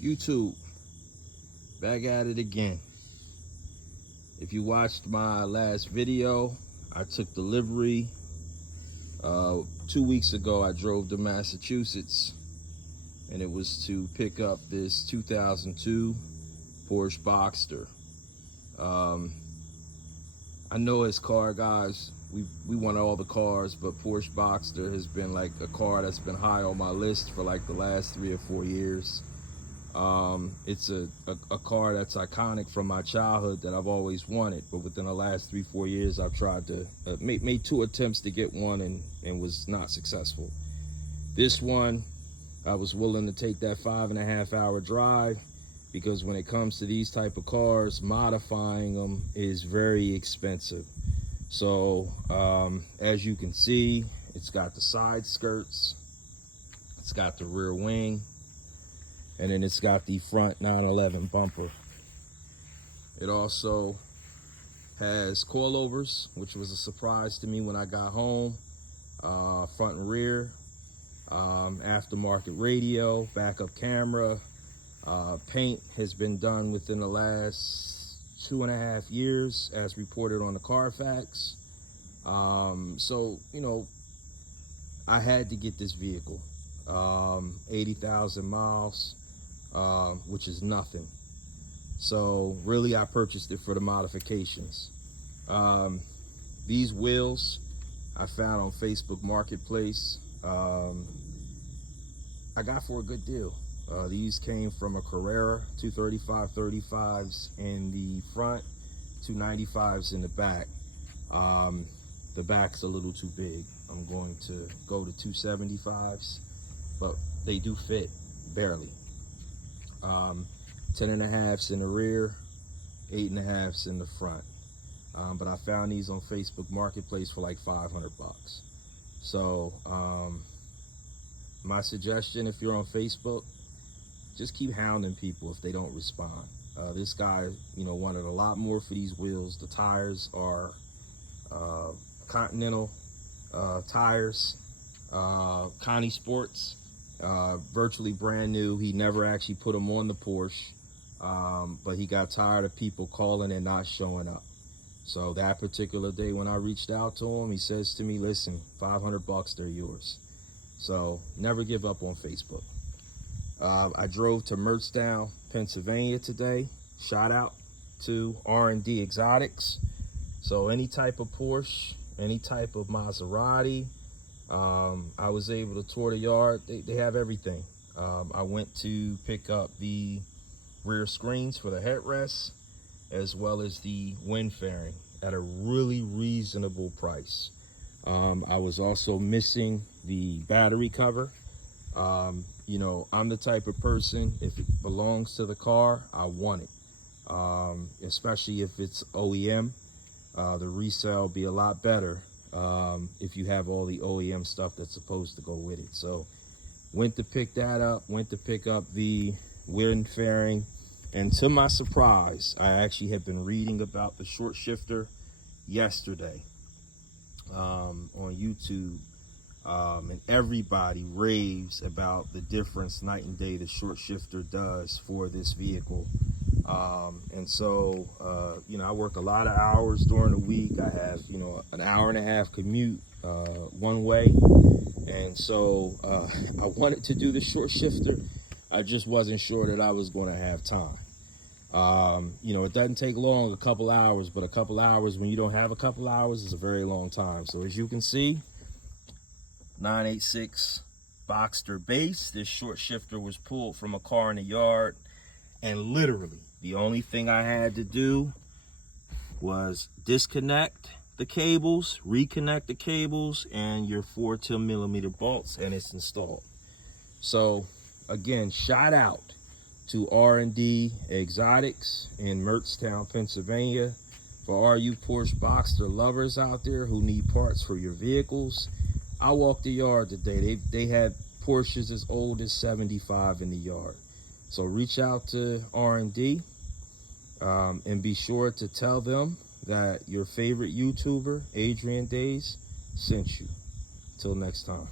YouTube, back at it again. If you watched my last video, I took delivery. 2 weeks ago, I drove to Massachusetts, and it was to pick up this 2002 Porsche Boxster. I know as car guys, we want all the cars, but Porsche Boxster has been like a car that's been high on my list for like the last 3 or 4 years. It's a car that's iconic from my childhood that I've always wanted, but within the last 3-4 years I've tried to made 2 attempts to get one and was not successful. This one, I was willing to take that 5.5 hour drive, because when it comes to these type of cars, modifying them is very expensive. So as you can see, it's got the side skirts, it's got the rear wing, and then it's got the front 911 bumper. It also has coilovers, which was a surprise to me when I got home. Front and rear, aftermarket radio, backup camera. Paint has been done within the last 2.5 years, as reported on the Carfax. So, you know, I had to get this vehicle. 80,000 miles. Which is nothing. So really I purchased it for the modifications. These wheels I found on Facebook Marketplace. I got for a good deal. These came from a Carrera, 235 35s in the front, 295s in the back. The back's a little too big. I'm going to go to 275s, but they do fit barely. 10.5s in the rear, 8.5s in the front. But I found these on Facebook Marketplace for like 500 bucks. So my suggestion, if you're on Facebook, just keep hounding people if they don't respond. This guy, you know, wanted a lot more for these wheels. The tires are Continental tires, Connie Sports. Virtually brand new. He never actually put them on the Porsche, but he got tired of people calling and not showing up. So that particular day when I reached out to him, he says to me, listen, 500 bucks, they're yours. So never give up on Facebook. I drove to Mertztown, Pennsylvania today. Shout out to R&D Exotics. So any type of Porsche, any type of Maserati, I was able to tour the yard. They have everything. I went to pick up the rear screens for the headrest, as well as the wind fairing at a really reasonable price. I was also missing the battery cover. You know, I'm the type of person, if it belongs to the car, I want it. Especially if it's OEM, the resale will be a lot better. If you have all the OEM stuff that's supposed to go with it. So went to pick that up, went to pick up the wind fairing, and to my surprise, I actually had been reading about the short shifter yesterday on YouTube, and everybody raves about the difference night and day the short shifter does for this vehicle. And so, you know, I work a lot of hours during the week. I have, you know, an 1.5 hour commute one way. And so I wanted to do the short shifter. I just wasn't sure that I was going to have time. You know, it doesn't take long, a couple hours, but a couple hours when you don't have a couple hours is a very long time. So as you can see, 986 Boxster base. This short shifter was pulled from a car in the yard, and literally the only thing I had to do was disconnect the cables, reconnect the cables, and your 4-10mm bolts, and it's installed. So again, shout out to R&D Exotics in Mertztown, Pennsylvania. For all you Porsche Boxster lovers out there who need parts for your vehicles, I walked the yard today. They had Porsches as old as 75 in the yard. So reach out to R&D and be sure to tell them that your favorite YouTuber, Adrian Days, sent you. Till next time.